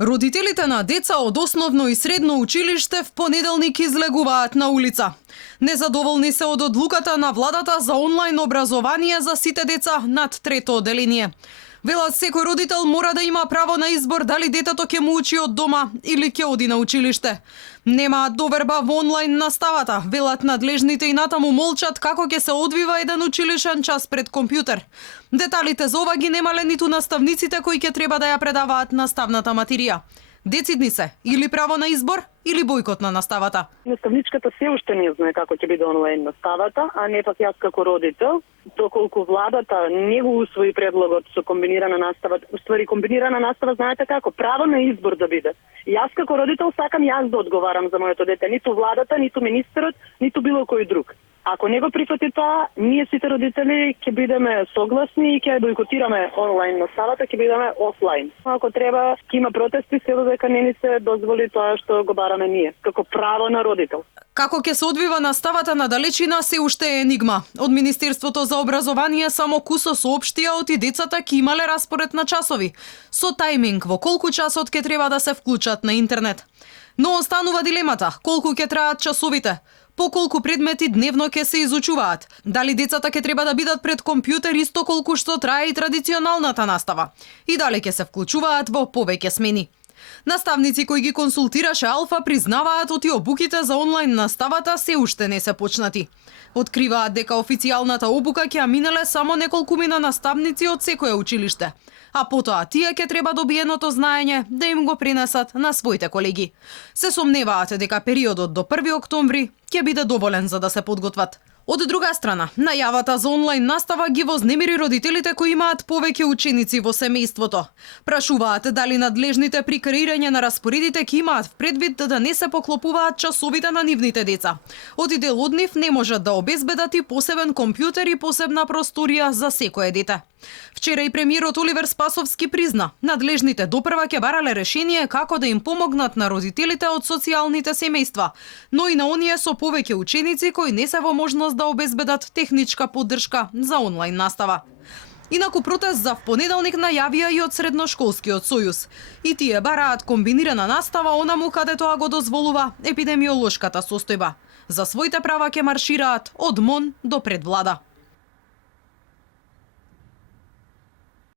Родителите на деца од основно и средно училиште в понеделник излегуваат на улица. Незадоволни се од одлуката на владата за онлайн образование за сите деца над трето оделение. Велат секој родител мора да има право на избор дали детето ќе му учи од дома или ќе оди на училиште. Немаат доверба во онлайн наставата, велат надлежните и натаму молчат како ќе се одвива еден училишен час пред компјутер. Деталите за ова ги немале ниту наставниците кои ќе треба да ја предаваат наставната материја. Децидни се или право на избор, или бојкот на наставата. Наставничката се уште не знае како ќе биде онлайн наставата, а не пак јас како родител, доколку владата не го усвои предлогот со комбинирана настава. Уствари комбинирана настава знаете како право на избор да биде. Јас како родител сакам јас да одговарам за моето дете, ниту владата, ниту министерот, ниту било кој друг. Ако не го прифати тоа, ние сите родители ќе бидеме согласни и ќе бојкотираме онлайн наставата, ќе бидеме офлайн. Ако треба, ќе има протести, се додека не ни се дозволи тоа што го бараме ние, како право на родител. Како ќе се одвива наставата на далечина се уште е енигма. Од Министерството за образование само кусо соопштија оти децата ќе имале распоред на часови, со тајминг во колку часот ќе треба да се вклучат на интернет. Но останува дилемата, колку ќе траат часовите, по колку предмети дневно ќе се изучуваат, дали децата ќе треба да бидат пред компјутер исто колку што трае и традиционалната настава, и дали ќе се вклучуваат во повеќе смени. Наставници кои ги консултираше Алфа признаваат оти обуките за онлайн наставата се уште не се почнати. Откриваат дека официјалната обука ќе минеле само неколкумина наставници од секое училиште, а потоа тие ќе треба добиеното знаење да им го пренесат на своите колеги. Се сомневаат дека периодот до 1 октомври ќе биде доволен за да се подготват. Од друга страна, најавата за онлайн настава ги вознемири родителите кои имаат повеќе ученици во семејството. Прашуваат дали надлежните при креирање на распоредите ќе имаат предвид да не се поклопуваат часовите на нивните деца. Оти дел од нив не можат да обезбедат и посебен компјутер и посебна просторија за секое дете. Вчера и премиерот Оливер Спасовски призна, надлежните допрва ќе барале решение како да им помогнат на родителите од социјалните семејства, но и на оние со повеќе ученици кои не се во можност да обезбедат техничка поддршка за онлайн настава. Инаку протест за понеделник најавија и од Средношколскиот сојуз. И тие бараат комбинирана настава онаму каде тоа го дозволува епидемиолошката состојба. За своите права ќе маршираат од МОН до пред влада.